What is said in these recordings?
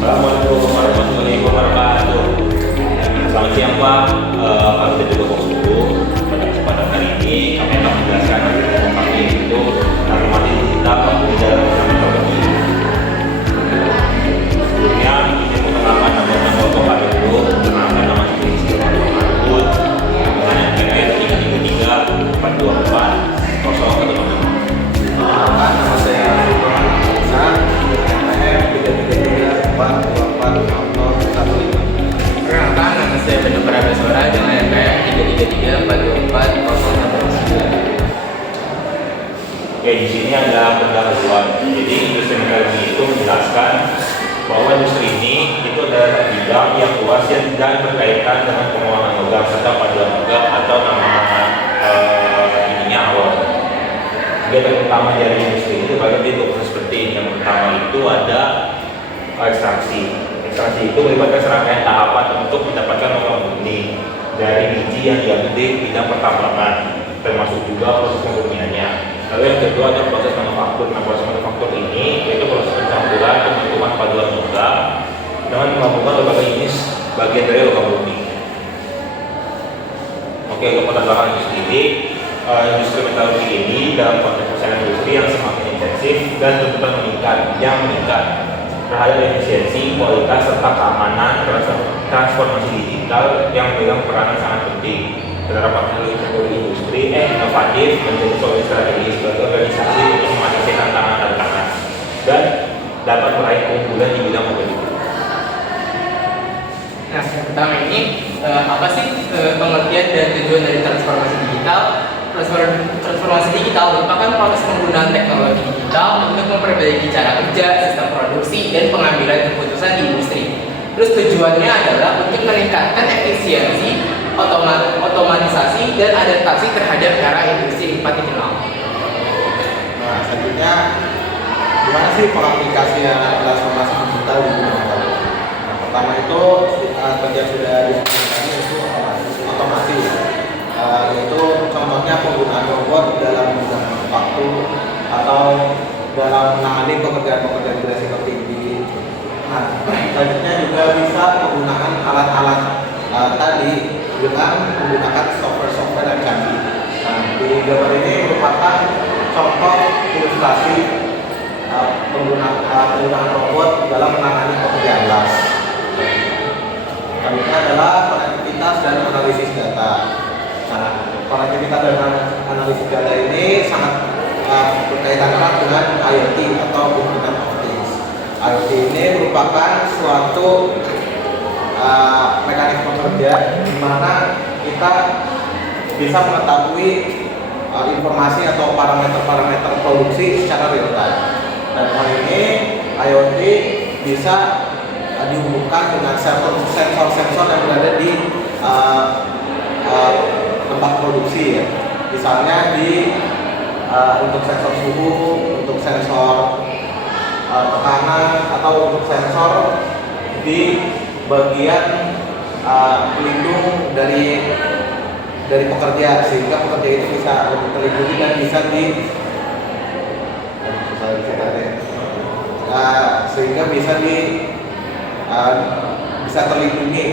Assalamualaikum warahmatullahi wabarakatuh. Selamat siang Pak, Pak Rute juga Komunikasi. Pada kesempatan hari ini kami akan menjelaskan ilmu kami yaitu transformasi digital pengguna teknologi. Sebelumnya ini perkenalkan nama kelompok kami dulu, perkenalkan nama Indonesia Pak Mahfud, dengan NPR 333 424 015. Perkenalkan, nama saya Sultan Hasan, NPM 333 424 015. Perkenalkan, nama saya Beno Prabaswara dengan NPM 333 424 019. Oke, di sini ada pendahuluan. Jadi industri teknologi itu menjelaskan bahwa industri ini itu adalah bidang yang luas yang tidak berkaitan dengan pengulangan logam serta paduan logam atau nama ininya awal. Kegiatan utama dari industri itu bagi bentuk seperti ini. Yang pertama itu ada ekstraksi. Ekstraksi itu melibatkan serangkaian tahapan untuk mendapatkan logam murni dari biji yang diambil di bidang pertambangan, termasuk juga proses pemurniannya. Lalu yang kedua ada proses manufaktur. Nah, proses manufaktur ini yaitu proses pencampuran pembentukan paduan logam dengan melakukan berbagai jenis bagian dari logam murni. Oke, untuk penambangan itu sendiri, industri metalurgi ini dalam konteks persaingan industri yang semakin intensif dan tuntutan meningkat terhadap efisiensi, kualitas serta keamanan transformasi digital yang memegang peranan sangat penting. Penerapan teknologi industri inovatif menjadi solusi strategis bagi organisasi untuk mengatasi tantangan dan dapat meraih keunggulan di bidang mobilitas. Nah, yang pertama ini apa sih pengertian dan tujuan dari transformasi digital? Transformasi digital merupakan proses penggunaan teknologi digital untuk memperbaiki cara kerja, sistem produksi, dan pengambilan keputusan di industri. Terus tujuannya adalah untuk meningkatkan efisiensi, otomatisasi, dan adaptasi terhadap era industri 4.0. Nah, selanjutnya gimana sih pengaplikasian transformasi digital di bidang teknologi? Nah, pertama itu seperti yang sudah disebutkan itu otomasi, yaitu contohnya penggunaan robot dalam bidang manufaktur atau dalam menangani pekerjaan-pekerjaan beresiko tinggi. Nah, selanjutnya juga bisa penggunaan alat-alat tadi dengan menggunakan software yang canggih. Nah, di gambar ini merupakan contoh ilustrasi penggunaan robot dalam menangani pekerjaan las. Selanjutnya adalah konektivitas dan analisis data. Nah, konektivitas dan analisis data ini sangat berkaitan erat dengan IoT atau Internet of Things. IoT ini merupakan suatu mekanisme kerja di mana kita bisa mengetahui informasi atau parameter-parameter produksi secara real time. Dan hal ini IoT bisa dihubungkan dengan sensor-sensor yang berada di tempat produksi ya. Misalnya untuk sensor suhu, untuk sensor tekanan, atau untuk sensor di bagian pelindung dari pekerja, sehingga pekerja itu bisa terlindungi dan bisa bisa terlindungi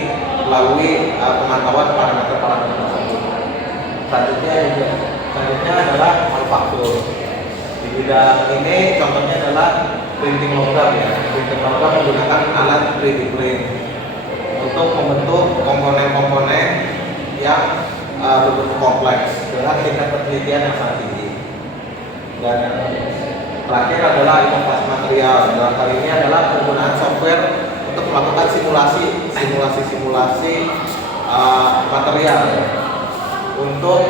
melalui pemantauan parameter-parameter tersebut. Selanjutnya adalah manufaktur. Di bidang ini contohnya adalah printing logam ya. Printing logam menggunakan alat 3D print untuk membentuk komponen-komponen yang berbentuk kompleks dengan tingkat penelitian yang sangat tinggi. Dan terakhir adalah inovasi material. Dalam hal ini adalah penggunaan software untuk melakukan simulasi material untuk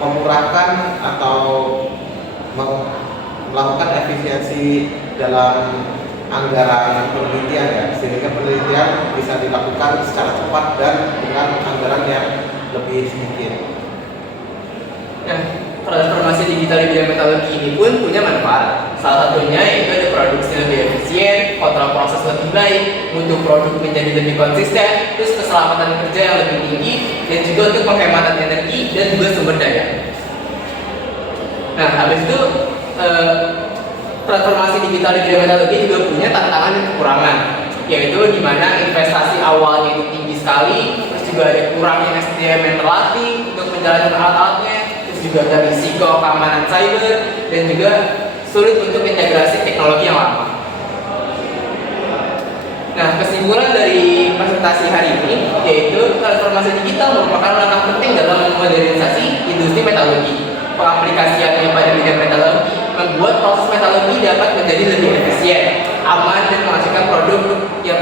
memurahkan atau melakukan efisiensi dalam anggaran penelitian ya, sehingga penelitian bisa dilakukan secara cepat dan dengan anggaran yang lebih sedikit. Nah, transformasi digital di bidang metalurgi ini pun punya manfaat. Salah satunya yaitu ada produksi lebih efisien, kontrol proses lebih baik, mutu produk menjadi lebih konsisten, terus keselamatan kerja yang lebih tinggi, dan juga untuk penghematan energi dan juga sumber daya. Nah, habis itu transformasi digital di bidang metalurgi juga punya tantangan dan kekurangan, yaitu di mana investasi awalnya itu tinggi sekali, terus juga ada kurangnya SDM yang terlatih untuk menjalankan alat-alatnya, terus juga ada risiko keamanan cyber, dan juga sulit untuk integrasi teknologi yang lama. Nah, kesimpulan dari presentasi hari ini yaitu transformasi digital merupakan langkah penting dalam modernisasi industri metalurgi. Pengaplikasiannya pada bidang metalurgi membuat proses metalurgi dapat menjadi lebih efisien, aman, dan menghasilkan produk yang